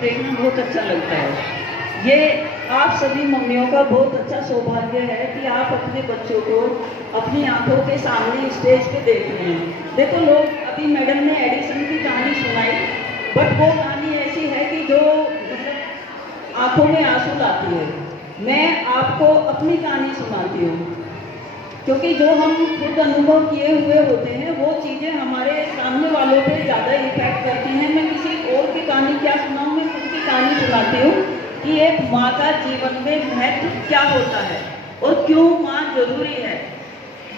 देखना बहुत अच्छा लगता है। ये आप सभी मम्मियों का बहुत अच्छा सौभाग्य है कि आप अपने बच्चों को अपनी आंखों के सामने स्टेज पे देख रहे हैं। देखो लोग, अभी मैडम ने एडिसन की कहानी सुनाई, बट वो कहानी ऐसी है कि जो मतलब आंखों में आंसू लाती है। मैं आपको अपनी कहानी सुनाती हूँ, क्योंकि जो हम खुद अनुभव किए हुए होते हैं वो चीज़ें हमारे सामने वालों पे ज़्यादा इफेक्ट करती हैं। मैं किसी और की कहानी क्या सुनाऊँ, मैं खुद की कहानी सुनाती हूँ कि एक माँ का जीवन में महत्व क्या होता है और क्यों माँ जरूरी है।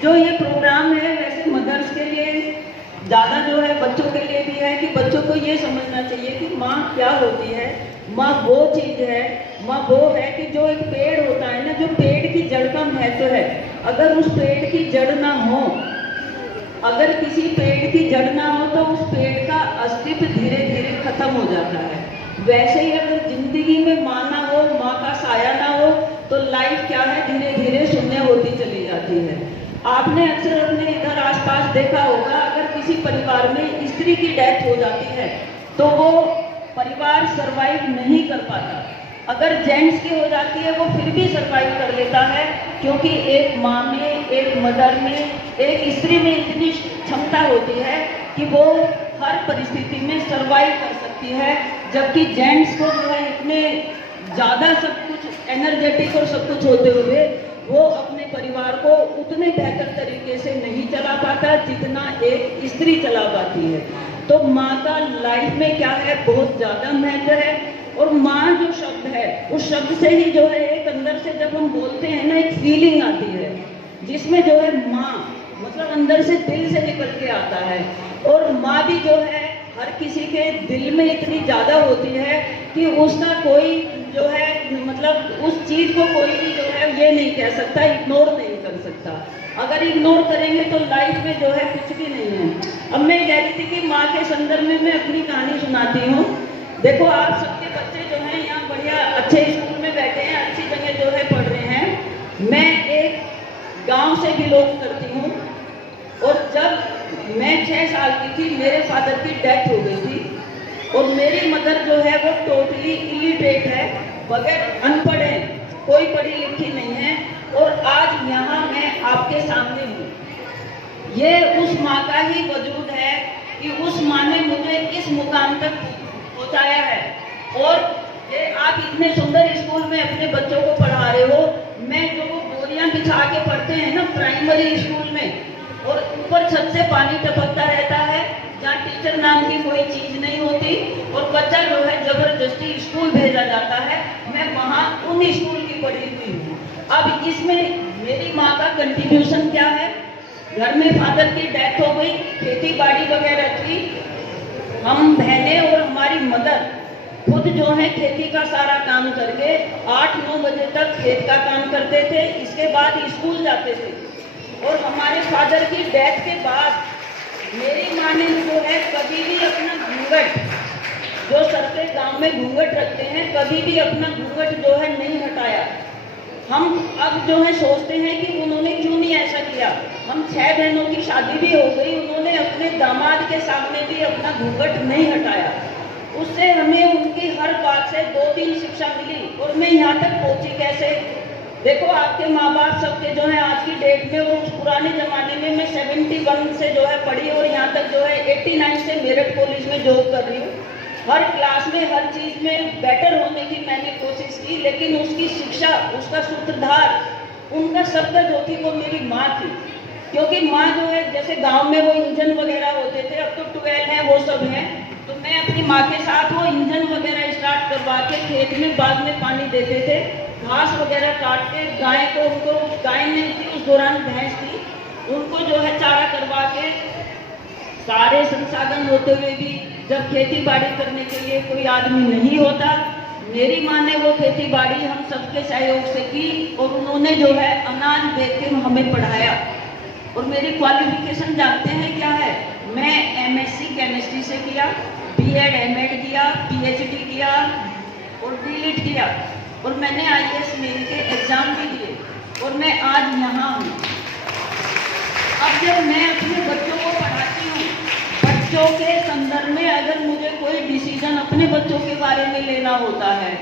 जो ये प्रोग्राम है वैसे मदर्स के लिए ज़्यादा जो है बच्चों के लिए भी है कि बच्चों को ये समझना चाहिए कि माँ क्या होती है। माँ वो चीज़ है, माँ वो है कि जो एक पेड़ होता है ना, जो पेड़ की जड़ का महत्व है, अगर उस पेड़ की जड़ ना हो, अगर किसी पेड़ की जड़ ना हो तो उस पेड़ का अस्तित्व धीरे धीरे खत्म हो जाता है। वैसे ही अगर जिंदगी में माँ ना हो, माँ का साया ना हो, तो लाइफ क्या है, धीरे धीरे शून्य होती चली जाती है। आपने अक्सर अपने इधर आसपास देखा होगा, अगर किसी परिवार में स्त्री की डेथ हो जाती है तो वो परिवार सरवाइव नहीं कर पाता। अगर जेंट्स की हो जाती है वो फिर भी सरवाइव कर लेता है, क्योंकि एक माँ में, एक मदर में, एक स्त्री में इतनी क्षमता होती है कि वो हर परिस्थिति में सरवाइव कर सकती है। जबकि जेंट्स को जो है इतने ज़्यादा सब कुछ एनर्जेटिक और सब कुछ होते हुए वो अपने परिवार को उतने बेहतर तरीके से नहीं चला पाता जितना एक स्त्री चला पाती है। तो माँ का लाइफ में क्या है, बहुत ज़्यादा महत्व है। और माँ जो शब्द है, उस शब्द से ही जो है एक अंदर से जब हम बोलते हैं ना, एक फीलिंग आती है जिसमें जो है माँ मतलब अंदर से दिल से निकल के आता है। और माँ भी जो है हर किसी के दिल में इतनी ज़्यादा होती है कि उसका कोई जो है मतलब उस चीज़ को कोई भी जो है ये नहीं कह सकता, इग्नोर नहीं कर सकता। अगर इग्नोर करेंगे तो लाइफ में जो है कुछ भी नहीं है। अब मैं कह रही थी कि माँ के संदर्भ में मैं अपनी कहानी सुनाती हूँ। देखो, आप सबके बच्चे जो हैं यहाँ बढ़िया अच्छे स्कूल में बैठे हैं, अच्छी जगह जो है पढ़ रहे हैं। मैं एक गांव से बिलोंग करती हूँ और जब मैं 6 साल की थी मेरे फादर की डेथ हो गई थी और मेरी मदर जो है वो टोटली इलिटरेट है, बगैर अनपढ़ है, कोई पढ़ी लिखी नहीं है। और आज यहाँ मैं आपके सामने हूँ। ये उस माँ का ही वजूद है कि उस माँ ने मुझे इस मुकाम तक पहुँचाया है। और ये आप इतने सुंदर स्कूल में अपने बच्चों को पढ़ा रहे हो। मैं जो वो बोरियां बिछा के पढ़ते हैं ना प्राइमरी स्कूल में, और ऊपर छत से पानी टपकता रहता है, जहाँ टीचर नाम की कोई चीज नहीं होती और बच्चा जो है जबरदस्ती स्कूल भेजा जाता है, मैं वहाँ उन स्कूल की पढ़ी हुई हूँ। अब इसमें मेरी माँ का कंट्रीब्यूशन क्या है? घर में फादर की डेथ हो गई, खेती बाड़ी वगैरह थी, हम बहनें और हमारी मदर खुद जो है खेती का सारा काम करके 8-9 बजे तक खेत का काम करते थे। इसके बाद स्कूल जाते थे। और हमारे फादर की डेथ के बाद मेरी माँ ने जो है कभी भी अपना घूंघट, जो सर पे गाँव में घूंघट रखते हैं, कभी भी अपना घूंघट जो है नहीं हटाया। हम अब जो है सोचते हैं कि उन्होंने क्यों नहीं ऐसा किया। हम 6 बहनों की शादी भी हो गई, उन्होंने अपने दामाद के सामने भी अपना घूंघट नहीं हटाया। उससे हमें उनकी हर बात से 2-3 शिक्षा मिली और मैं यहाँ तक पहुँची कैसे। देखो, आपके माँ बाप सबके जो है आज की डेट में, वो उस पुराने ज़माने में मैं 71 से जो है पढ़ी और यहाँ तक जो है 89 से मेरठ कॉलेज में जॉब कर रही हूँ। हर क्लास में, हर चीज़ में बेटर होने की मैंने कोशिश की, लेकिन उसकी शिक्षा, उसका सूत्रधार, उनका सबका जो थी वो मेरी माँ थी। क्योंकि माँ जो है, जैसे गांव में वो इंजन वगैरह होते थे, अब तो ट्यूबवेल हैं, वो सब हैं, तो मैं अपनी माँ के साथ वो इंजन वगैरह स्टार्ट करवा के खेत में बाग में पानी देते थे, घास वगैरह काट के गाय को, उनको गाय नहीं थी उस दौरान, भैंस थी, उनको जो है चारा करवा के, सारे संसाधन होते हुए भी जब खेती बाड़ी करने के लिए कोई आदमी नहीं होता, मेरी माँ ने वो खेती बाड़ी हम सबके सहयोग से की और उन्होंने जो है अनाज बेच के हमें पढ़ाया। और मेरी क्वालिफिकेशन जानते हैं क्या है? मैं MSc केमिस्ट्री से किया, B.Ed M.Ed किया, PhD किया और D.Litt किया, और मैंने IAS मेल के एग्जाम भी दिए और मैं आज यहाँ हूँ। अब जब मैं अपने बच्चों को पढ़ाती हूँ, बच्चों के संदर्भ में अगर मुझे कोई डिसीजन डिसीजन अपने बच्चों के बारे में लेना होता है।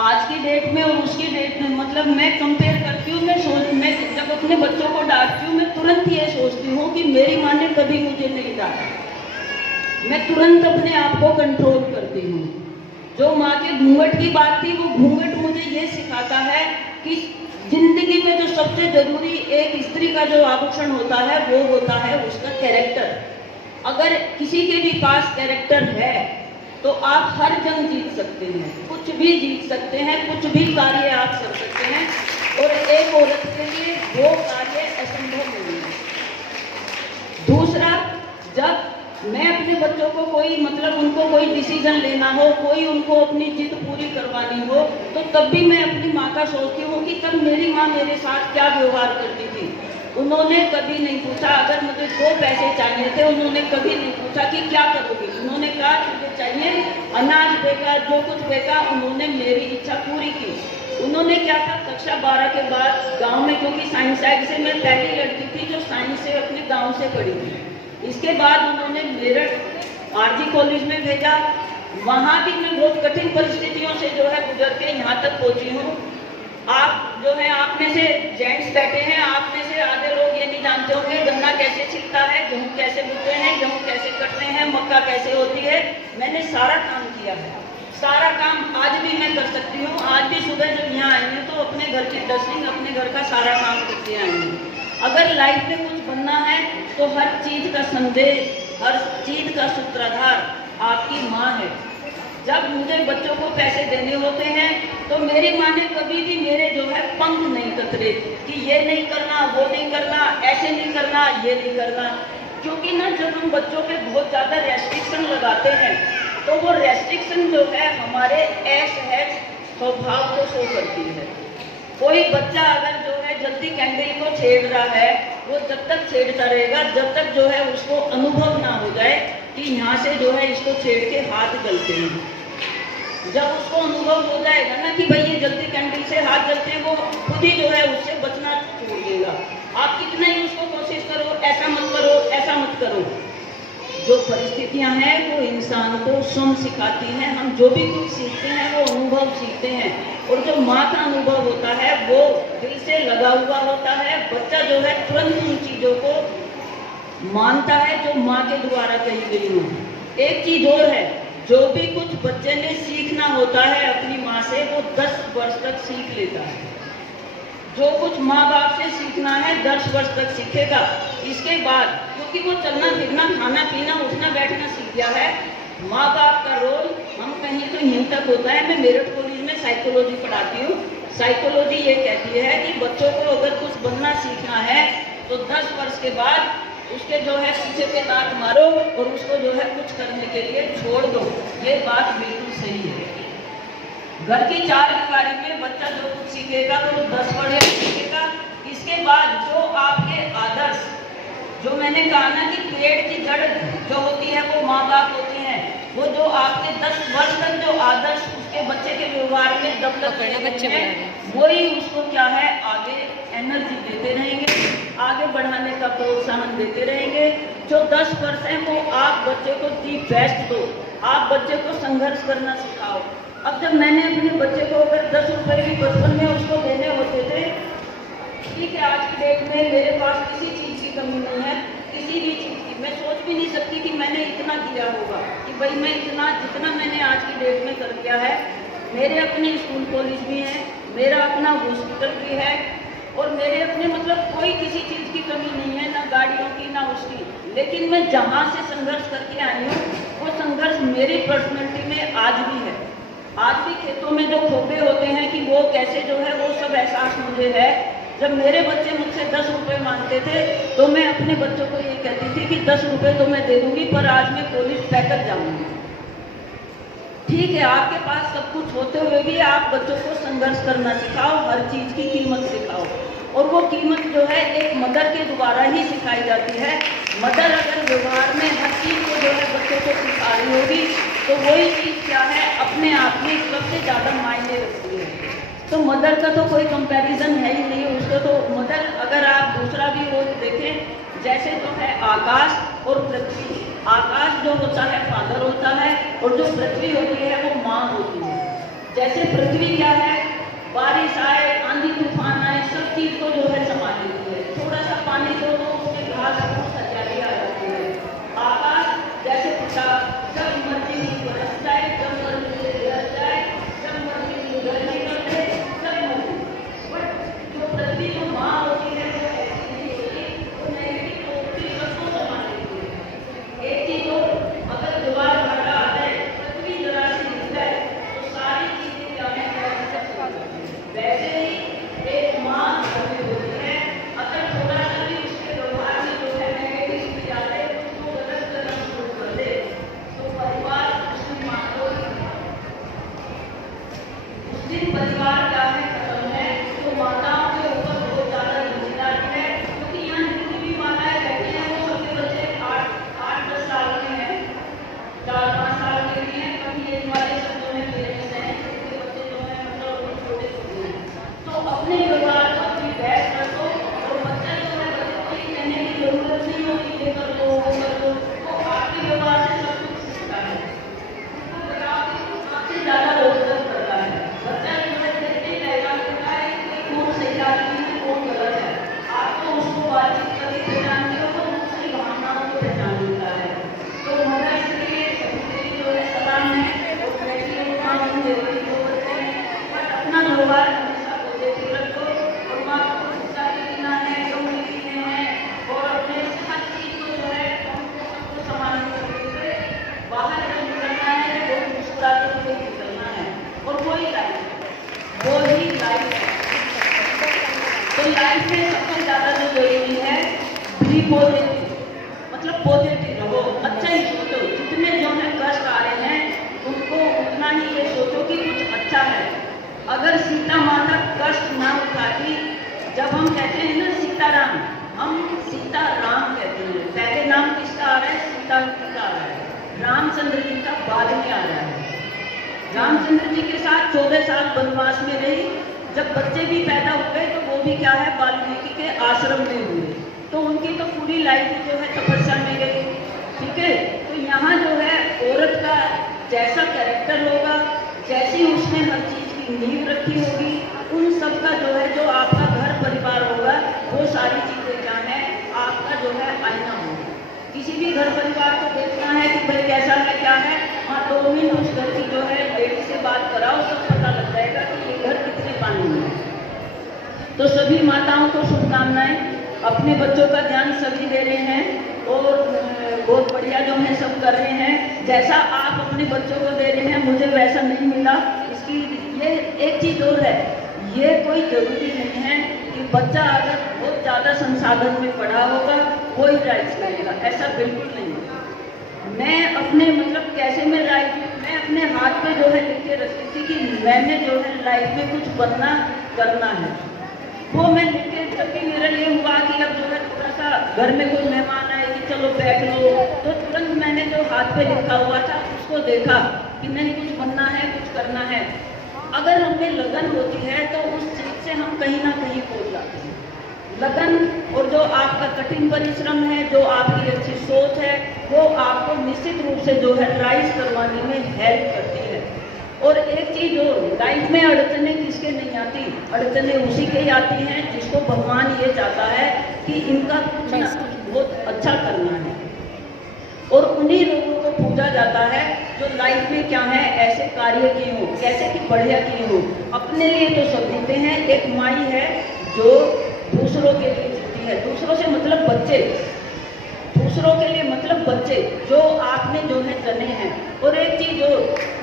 आज की डेट में और उसकी डेट में मतलब मैं कंपेयर करती हूँ, मैं जब अपने बच्चों को डांटती हूँ मैं तुरंत ये सोचती हूँ कि मेरी माँ ने कभी मुझे नहीं डांटा। मैं तुरंत अपने आप को कंट्रोल करती हूँ। जो माँ के घूंघट की बात थी, वो घूंघट मुझे ये सिखाता है कि जिंदगी में जो सबसे जरूरी एक स्त्री का जो आभूषण होता है वो होता है उसका कैरेक्टर। अगर किसी के भी पास कैरेक्टर है तो आप हर जंग जीत सकते हैं, कुछ भी जीत सकते हैं, कुछ भी कार्य आप कर सकते हैं, और एक औरत के लिए वो कार्य असंभव नहीं है। दूसरा, जब मैं अपने बच्चों को कोई मतलब उनको कोई डिसीजन लेना हो, कोई उनको अपनी जिद पूरी करवानी हो, तो तब भी मैं अपनी माँ का सोचती हूँ कि तब मेरी माँ मेरे साथ क्या व्यवहार करती थी। उन्होंने कभी नहीं पूछा, अगर मुझे 2 पैसे चाहिए थे उन्होंने कभी नहीं पूछा कि क्या करोगी। उन्होंने कहा तुझे चाहिए अनाज देगा, जो कुछ देगा। उन्होंने मेरी इच्छा पूरी की। उन्होंने क्या था, कक्षा 12 के बाद गांव में, क्योंकि साइंस साइड से मैं पहली लड़की थी जो साइंस से अपने गांव से पढ़ी थी। इसके बाद उन्होंने मेरठ आरजी कॉलेज में भेजा। वहाँ भी मैं बहुत कठिन परिस्थितियों से जो है गुजर के यहाँ तक पहुँची हूँ। आप जो है, आप में से जेंट्स बैठे हैं, आप में से आधे लोग ये नहीं जानते होंगे गन्ना कैसे छिलता है, गेहूँ कैसे बुनते हैं, गेहूँ कैसे कटते हैं, मक्का कैसे होती है। मैंने सारा काम किया है, सारा काम आज भी मैं कर सकती हूँ। आज भी सुबह जब यहाँ आई हूँ तो अपने घर की डस्टिंग, अपने घर का सारा काम करके आई हूँ। अगर लाइफ में कुछ बनना है तो हर चीज का संदेश, हर चीज का सूत्रधार आपकी माँ है। जब मुझे बच्चों को पैसे देने होते हैं तो मेरी माँ ने कभी भी मेरे जो है पंख नहीं कतरे कि ये नहीं करना, वो नहीं करना, ऐसे नहीं करना, ये नहीं करना। क्योंकि ना जब हम बच्चों पे बहुत ज्यादा रेस्ट्रिक्शन लगाते हैं तो वो रेस्ट्रिक्शन जो है हमारे असहज स्वभाव को शो करती है। कोई बच्चा अगर जो है जल्दी कैंडल को छेड़ रहा है, वो जब तक छेड़ता रहेगा जब तक जो है उसको अनुभव ना हो जाए कि यहाँ से जो है इसको छेड़ के हाथ जलते हैं। जब उसको अनुभव हो जाएगा ना कि भाई ये जल्दी कैंडल से हाथ जलते हैं, वो खुद ही जो है उससे बचना छोड़ देगा। आप कितना ही उसको कोशिश करो, ऐसा मत करो, ऐसा मत करो। जो परिस्थितियां हैं वो इंसान को स्वयं सिखाती हैं। हम जो भी कुछ सीखते हैं वो अनुभव सीखते हैं, और जो माँ का अनुभव होता है वो दिल से लगा हुआ होता है। बच्चा जो है तुरंत उन चीजों को मानता है जो माँ के द्वारा कही गई हो। एक चीज और है, जो भी कुछ बच्चे ने सीखना होता है अपनी माँ से वो 10 वर्ष तक सीख लेता है। जो कुछ माँ बाप से सीखना है 10 वर्ष तक सीखेगा। इसके बाद क्योंकि वो चलना फिरना, खाना पीना, उठना बैठना सीख गया है, माँ बाप का रोल हम कहीं तो यहीं तक होता है। मैं मेरठ कॉलेज में साइकोलॉजी पढ़ाती हूँ। साइकोलॉजी ये कहती है कि बच्चों को अगर कुछ बनना सीखना है तो 10 वर्ष के बाद उसके जो है पीछे पे लात मारो और उसको जो है कुछ करने के लिए छोड़ दो। ये बात बिल्कुल सही है। घर की 4 दीवारी में बच्चा जो कुछ सीखेगा तो वो 10 वर्ष सीखेगा। इसके बाद जो आपके आदर्श, जो मैंने कहा ना कि पेड़ की जड़ जो होती है वो माँ बाप होते हैं, वो जो आपके 10 वर्ष तक जो आदर्श उसके बच्चे के व्यवहार में डेवलप हैं, वही उसको क्या है आगे एनर्जी देते रहेंगे, आगे बढ़ाने का प्रोत्साहन देते रहेंगे। जो 10 वर्ष है वो आप बच्चे को दी बेस्ट दो, आप बच्चे को संघर्ष करना सिखाओ। अब जब मैंने अपने बच्चे को अगर 10 रुपए भी बचपन में उसको देने होते थे, ठीक है आज की डेट में मेरे पास किसी चीज की कमी नहीं है, किसी भी चीज की। मैं सोच भी नहीं सकती कि मैंने इतना किया होगा, कि भाई मैं इतना जितना मैंने आज की डेट में कर दिया है। मेरे अपने स्कूल कॉलेज भी हैं, मेरा अपना हॉस्पिटल भी है, और मेरे अपने मतलब कोई किसी चीज की कमी नहीं है, ना गाड़ियों की ना उसकी। लेकिन मैं जहाँ से संघर्ष करके आई हूँ वो संघर्ष मेरी पर्सनैलिटी में आज भी है। आज भी खेतों में जो खोपे होते हैं कि वो कैसे जो है वो सब एहसास मुझे है। जब मेरे बच्चे मुझसे 10 रुपए मांगते थे तो मैं अपने बच्चों को ये कहती थी कि 10 रुपए तो मैं दे दूंगी, पर आज मैं कॉलेज पैकर जाऊंगी। ठीक है, आपके पास सब कुछ होते हुए भी आप बच्चों को संघर्ष करना सिखाओ, हर चीज की कीमत सिखाओ। और वो कीमत जो है एक मदर के द्वारा ही सिखाई जाती है। मदर अगर व्यवहार में हर चीज को जो है बच्चों को सिखा रही होगी तो वही चीज क्या है अपने आप में सबसे ज्यादा मायने रखती है। तो मदर का तो कोई कंपैरिजन है ही नहीं उसको। तो मदर अगर आप दूसरा भी वो देखें, जैसे तो है आकाश और पृथ्वी, आकाश जो होता है फादर होता है, और जो पृथ्वी होती है वो माँ होती है। जैसे पृथ्वी क्या है, बारिश आए, आंधी तूफान आए, सब चीज को जो है संभाल लेती है। थोड़ा सा पानी दो तो उसके घास फूस हरियाली आ जाती है। आकाश जैसे पिता जब मर्जी बरस जाए, जब मर्जी बरस जाए, जब मर्जी गर्मी कर दे, जब मर्जी। बट जो पृथ्वी जो माँ होती है वो ऐसी नहीं होती, वो नेगेटिव पॉजिटिव सबको संभाल लेती है। एक चीज और, अगर ज्वार भाटा आ जाए, पृथ्वी जरा सी हिल जाए तो सारी चीजें क्या है वैसे ही एक माँ घर में होती है। अगर थोड़ा सा भी उसके व्यवहार में जो है नेगेटिव आ जाए, उसको गलत करना शुरू कर दे, तो परिवार उसकी माँ को उस दिन परिवार क्या है खत्म है। तो माताओं के ऊपर बहुत ज्यादा जिम्मेदारी है, क्योंकि यहाँ जितनी भी माताएं बैठी हैं वो सबके बच्चे 8-10 साल के हैं, 4-5 साल के भी हैं, कभी एज वाले सब जो है पेरेंट्स हैं, उनके बच्चे जो है मतलब छोटे छोटे हैं। तो अपने परिवार को अपनी बैठ कर दो, और बच्चा जो है बच्चे को ये कहने की जरूरत नहीं होती ये कर लो वो कर लो, तो आपके व्यवहार से सब कुछ सीखता है। तो बताओ कि आपसे ज्यादा रोजगार करता है बच्चा, जो है देखते ही रहेगा करता है कि कौन सही आदमी है कौन गलत है। आप तो उसको बातचीत करके पहचानते हो, तो उसकी भावनाओं को पहचान लेता है। तो मदर्स के लिए सभी जो है सलाम है, और बेटी और माँ होंगे वही दो बच्चे हैं, बट अपना व्यवहार हमेशा पॉजिटिव रखो, और माँ को गुस्सा करना है जो मिलने हैं, और अपने हर चीज को जो है उनको सबको संभालने के लिए बाहर जब निकलना है वो मुस्कुराते हुए निकलना है, और वही लाइफ वो ही लाइफ है। तो लाइफ में सबसे ज्यादा जो जरूरी है बी पॉजिटिव, मतलब पॉजिटिव रहो, अच्छा ही सोचो। जितने जो है कष्ट आ रहे हैं उनको उतना ही ये सोचो कि कुछ अच्छा है। अगर सीता माता कष्ट ना उठाती, जब हम कहते हैं ना सीताराम, हम सीताराम कहते हैं, पहले नाम किसका आ रहा है, सीता जी का आ रहा है, रामचंद्र जी का बाद में आ रहा है। रामचंद्र जी के साथ 14 साल वनवास में रही, जब बच्चे भी पैदा हुए तो वो भी क्या है वाल्मीकि के आश्रम में हुए, तो उनकी तो पूरी लाइफ जो है तपस्या में गई। ठीक है, तो यहाँ जो है औरत का जैसा कैरेक्टर होगा, जैसी उसने हर चीज की नींव रखी होगी, उन सब का जो है जो आपका घर परिवार होगा वो सारी चीजें क्या है आपका जो है आईना होगा। किसी भी घर परिवार को देखना है कि भाई कैसा है क्या है, हाँ 2 मिनट उस घर की जो है लेडी से बात कराओ, सब पता लग जाएगा कि ये घर कितने पानी में है। तो सभी माताओं को शुभकामनाएं, अपने बच्चों का ध्यान सभी दे रहे हैं, और बहुत बढ़िया जो है सब कर रहे हैं। जैसा आप अपने बच्चों को दे रहे हैं मुझे वैसा नहीं मिला। इसकी ये एक चीज और है, ये कोई जरूरी नहीं है कि बच्चा अगर बहुत ज्यादा संसाधन में पढ़ा होगा वो ही राइट्स करेगा, ऐसा बिल्कुल नहीं है। मैं अपने मतलब कैसे मैं अपने हाथ पे जो है लिख के रखती थी कि मैंने जो है लाइफ में कुछ बनना करना है, वो मैं लिख के जब भी मेरा ये हुआ कि अब जो है थोड़ा सा घर में कोई मेहमान आए कि चलो बैठ लो, तो तुरंत मैंने जो हाथ पे लिखा हुआ था उसको देखा कि नहीं कुछ बनना है कुछ करना है। अगर हमें लगन होती है तो उस चीज से हम कहीं ना कहीं पहुंच जाते हैं। लगन और जो आपका कठिन परिश्रम है, जो आपकी अच्छी सोच है, वो आपको निश्चित रूप से जो है राइज करवाने में हेल्प करती है। और एक चीज और, लाइफ में अड़चने किसके नहीं आती, अड़चने उसी के ही आती हैं जिसको भगवान ये चाहता है कि इनका कुछ बहुत अच्छा करना है, और उन्हीं लोगों को पूजा जाता है जो लाइफ में क्या है ऐसे कार्य किए हो, कैसे कि बढ़िया किए हो। अपने लिए तो सब जीते हैं, एक माई है जो दूसरों के लिए जीती है, दूसरों से मतलब बच्चे, दूसरों के लिए मतलब बच्चे जो आपने जो है जने हैं। और एक चीज और,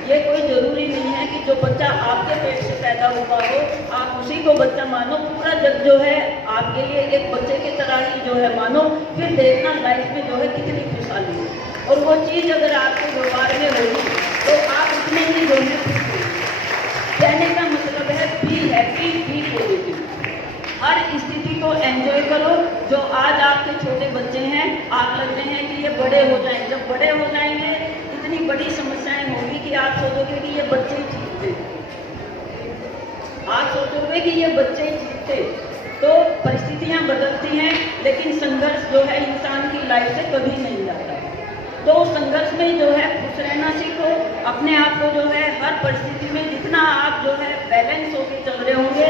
ये कोई जरूरी नहीं है कि जो बच्चा आपके पेट से पैदा हुआ हो आप उसी को बच्चा मानो, पूरा जग जो है आपके लिए एक बच्चे की तरह ही जो है मानो, फिर देखना लाइफ में जो है कितनी खुशहाली है। और वो चीज अगर आपके व्यवहार में होगी तो आप उतने ही जो है खुश होंगे। कहने का मतलब है बी हैप्पी, बी पॉजिटिव, हर स्थिति को एंजॉय करो। जो आज आपके छोटे बच्चे हैं, आप लगते हैं कि ये बड़े हो जाएंगे, जब बड़े हो जाएंगे इतनी बड़ी समस्याएं होंगी कि आप सोचोगे कि ये बच्चे ही ठीक थे, आप सोचोगे कि ये बच्चे ही ठीक थे। तो परिस्थितियां बदलती हैं, लेकिन संघर्ष जो है इंसान की लाइफ से कभी नहीं जाता। तो उस संघर्ष में जो है खुश रहना सीखो, अपने आप को जो है हर परिस्थिति में जितना आप जो है बैलेंस होके चल रहे होंगे,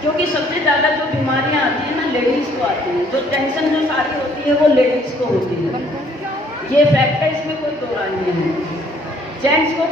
क्योंकि सबसे ज़्यादा जो बीमारियां आती हैं ना लेडीज़ को आती हैं, जो टेंशन जो सारी होती है वो लेडीज़ को होती है, ये फैक्ट है, इसमें कोई दो राय नहीं है। जेंट्स को